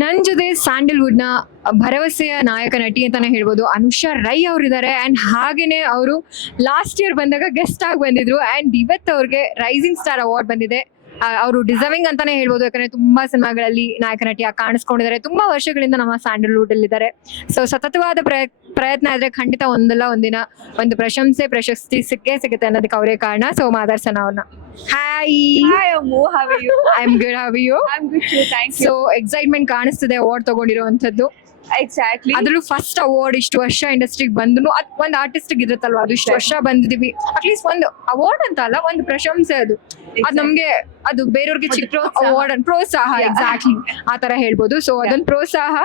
ನನ್ನ ಜೊತೆ ಸ್ಯಾಂಡಲ್ವುಡ್ ನ ಭರವಸೆಯ ನಾಯಕ ನಟಿ ಅಂತಾನೆ ಹೇಳ್ಬೋದು ಅನುಷಾ ರೈ ಅವರಿದ್ದಾರೆ. ಅಂಡ್ ಹಾಗೇನೆ ಅವರು ಲಾಸ್ಟ್ ಇಯರ್ ಬಂದಾಗ ಗೆಸ್ಟ್ ಆಗಿ ಬಂದಿದ್ರು. ಅಂಡ್ ಇವತ್ತು ಅವ್ರಿಗೆ ರೈಸಿಂಗ್ ಸ್ಟಾರ್ ಅವಾರ್ಡ್ ಬಂದಿದೆ. ಅವರು ಡಿಸರ್ವಿಂಗ್ ಅಂತಾನೆ ಹೇಳ್ಬೋದು, ಯಾಕಂದ್ರೆ ತುಂಬಾ ಸಿನಿಮಾಗಳಲ್ಲಿ ನಾಯಕ ನಟಿಯಾಗಿ ಕಾಣಿಸ್ಕೊಂಡಿದ್ದಾರೆ. ತುಂಬಾ ವರ್ಷಗಳಿಂದ ನಮ್ಮ ಸ್ಯಾಂಡಲ್ವುಡ್ ಅಲ್ಲಿ ಇದ್ದಾರೆ. ಸೊ ಸತತವಾದ ಪ್ರಯತ್ನ ಇದ್ರೆ ಖಂಡಿತ ಒಂದಲ್ಲ ಒಂದಿನ ಒಂದು ಪ್ರಶಸ್ತಿ ಸಿಗುತ್ತೆ ಅನ್ನೋದಕ್ಕೆ ಅವರೇ ಕಾರಣ. ಸೊ ಮಾತಾಡ್ಸೋಣ ಅವ್ರನ್ನ. Hi. Hi Ammu, how are you? I am good. How are you? I'm good too, thank you. So excitement ಕಾಣಿಸ್ತಿದೆ ಅವಾರ್ಡ್ ತಗೊಂಡಿರುವಂತದ್ದು. Exactly. ಅದ್ರಲ್ಲೂ ಫಸ್ಟ್ ಅವಾರ್ಡ್ ಇಷ್ಟು ವರ್ಷ ಇಂಡಸ್ಟ್ರಿಗೆ ಬಂದ್ರು ಒಂದ್ ಆರ್ಟಿಸ್ಟ್ ಇರುತ್ತಲ್ವಾ, ಅದು ಇಷ್ಟು ವರ್ಷ ಬಂದಿದೀವಿ. ಅಟ್ಲೀಸ್ಟ್ ಒಂದು ಅವಾರ್ಡ್ ಅಂತ ಅಲ್ಲ, ಒಂದು ಪ್ರಶಂಸೆ ಅದು. ಅದ್ ನಮ್ಗೆ ಅದು ಬೇರೆಯವ್ರಿಗೆ ಚಿಕ್ಕ ಅವಾರ್ಡ್ ಪ್ರೋತ್ಸಾಹ. ಎಕ್ಸಾಕ್ಟ್ಲಿ ಆ ತರ ಹೇಳ್ಬೋದು. ಸೊ ಅದೊಂದು ಪ್ರೋತ್ಸಾಹ.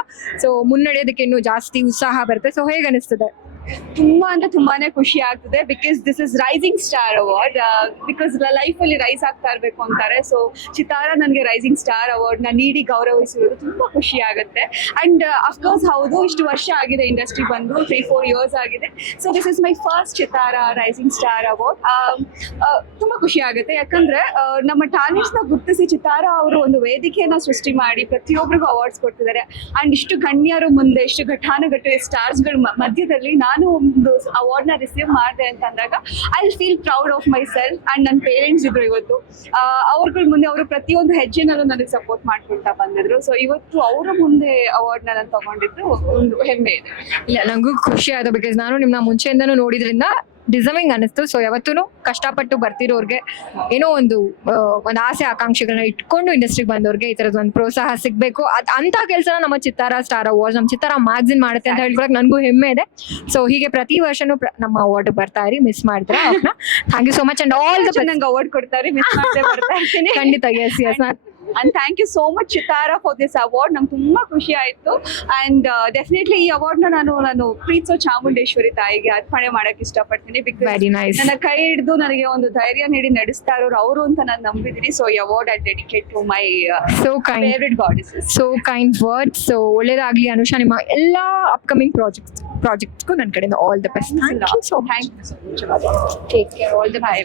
ಸೊ ಮುನ್ನಡೆಯೋದಕ್ಕೆ ಇನ್ನೂ ಜಾಸ್ತಿ ಉತ್ಸಾಹ ಬರುತ್ತೆ. ಸೊ ಹೇಗೆ ಅನಿಸ್ತದೆ? ತುಂಬಾ ಅಂದ್ರೆ ತುಂಬಾನೇ ಖುಷಿ ಆಗ್ತದೆ, because this is rising star award. Because life ಅಲ್ಲಿ ರೈಸ್ ಆಗ್ತಾ ಇರ್ಬೇಕು ಅಂತಾರೆ. ಸೊ ಚಿತಾರ ನನಗೆ ರೈಸಿಂಗ್ ಸ್ಟಾರ್ ಅವಾರ್ಡ್ ನ ನೀಡಿ ಗೌರವಿಸಿರೋದು ತುಂಬಾ ಖುಷಿ ಆಗುತ್ತೆ. ಅಂಡ್ ಅಫ್ಕೋರ್ಸ್ ಹೌದು, ಇಷ್ಟು ವರ್ಷ ಆಗಿದೆ ಇಂಡಸ್ಟ್ರಿ ಬಂದು 3-4 years ಆಗಿದೆ. So this is my first Chitaara rising star award. ತುಂಬಾ ಖುಷಿ ಆಗುತ್ತೆ, ಯಾಕಂದ್ರೆ ನಮ್ಮ ಟ್ಯಾಲೆಂಟ್ಸ್ ನ ಗುರುತಿಸಿ ಚಿತಾರ ಅವರು ಒಂದು ವೇದಿಕೆಯನ್ನ ಸೃಷ್ಟಿ ಮಾಡಿ ಪ್ರತಿಯೊಬ್ಬರಿಗೂ ಅವಾರ್ಡ್ಸ್ ಕೊಡ್ತಿದ್ದಾರೆ. ಅಂಡ್ ಇಷ್ಟು ಗಣ್ಯರು ಮುಂದೆ, ಇಷ್ಟು ಘಟಾನುಘಟಿ ಸ್ಟಾರ್ಸ್ ಗಳ ಮಧ್ಯದಲ್ಲಿ ನಾನು ಒಂದು ಅವಾರ್ಡ್ ನ ರಿಸೀವ್ ಮಾಡಿದೆ ಅಂತ ಅಂದಾಗ I feel proud of my self. And ನನ್ನ ಪೇರೆಂಟ್ಸ್ ಇದ್ರು ಇವತ್ತು, ಅವ್ರಗಳ ಮುಂದೆ ಅವರು ಪ್ರತಿಯೊಂದು ಹೆಜ್ಜೆನಲ್ಲೂ ನನಗೆ ಸಪೋರ್ಟ್ ಮಾಡ್ಕೊಳ್ತಾ ಬಂದಿದ್ರು. ಸೊ ಇವತ್ತು ಅವರ ಮುಂದೆ ಅವಾರ್ಡ್ ನಾನು ತಗೊಂಡಿದ್ದು ಒಂದು ಹೆಮ್ಮೆ ಇದೆ. ಇಲ್ಲ, ನಂಗೂ ಖುಷಿ ಆಯ್ತು, ಬಿಕಾಸ್ ನಾನು ನಿಮ್ನ ಮುಂಚೆಯಿಂದನೂ ನೋಡಿದ್ರಿಂದ ಡಿಸರ್ವಿಂಗ್ ಅನಿಸ್ತು. ಸೊ ಯಾವತ್ತೂ ಕಷ್ಟಪಟ್ಟು ಬರ್ತಿರೋರ್ಗೆ ಏನೋ ಒಂದು ಆಸೆ ಆಕಾಂಕ್ಷೆಗಳನ್ನ ಇಟ್ಕೊಂಡು ಇಂಡಸ್ಟ್ರಿಗೆ ಬಂದವ್ರಿಗೆ ಈ ತರದ ಒಂದು ಪ್ರೋತ್ಸಾಹ ಸಿಗ್ಬೇಕು. ಅಂತ ಕೆಲಸನ ನಮ್ಮ ಚಿತ್ತಾರ ಸ್ಟಾರ್ ಅವಾರ್ಡ್, ನಮ್ಮ ಚಿತ್ತಾರ ಮ್ಯಾಗಝಿನ್ ಮಾಡುತ್ತೆ ಅಂತ ಹೇಳ್ಕೊಳಕ್ ನನಗೂ ಹೆಮ್ಮೆ ಇದೆ. ಸೊ ಹೀಗೆ ಪ್ರತಿ ವರ್ಷನೂ ನಮ್ಮ ಅವಾರ್ಡ್ ಬರ್ತಾ ಇರಿ, ಮಿಸ್ ಮಾಡಿದ್ರೆ ಅವ್ರನ್ನ. Thank you so much. And all the ನಂಗೆ ಅವಾರ್ಡ್ ಕೊಡ್ತಾರೆ, ಮಿಸ್ ಮಾಡದೆ ಬರ್ತಾ ಇರ್ತೀನಿ. ಖಂಡಿತ. Yes yes. And thank you so much Chitaara for this award. ನಂಗೆ ತುಂಬಾ ಖುಷಿ ಆಯ್ತು. ಅಂಡ್ ಡೆಫಿನೆಟ್ಲಿ ಈ ಅವಾರ್ಡ್ ನಾನು ಪ್ರೀತಿಸೋ ಚಾಮುಂಡೇಶ್ವರಿ ತಾಯಿಗೆ ಅರ್ಪಣೆ ಮಾಡಕ್ ಇಷ್ಟಪಡ್ತೀನಿ. Very nice. ನನ್ನ ಕೈ ಹಿಡಿದು ನನಗೆ ಒಂದು ಧೈರ್ಯ ನೀಡಿ ನಡೆಸ್ತಾ ಇರೋರು ಅವರು ಅಂತ ನಾನು ನಂಬಿದ್ದೀನಿ. ಸೊ ಈ award I dedicate to my favourite goddesses. So kind words. So ಒಳ್ಳೇದಾಗ್ಲಿ ಅನುಷಾ, ನಿಮ್ಮ ಎಲ್ಲಾ ಅಪ್ಕಮಿಂಗ್ ಪ್ರಾಜೆಕ್ಟ್ಸ್ಗೂ ನನ್ನ ಕಡೆಯಿಂದ all the best. Thank you so much. Take care. All the by.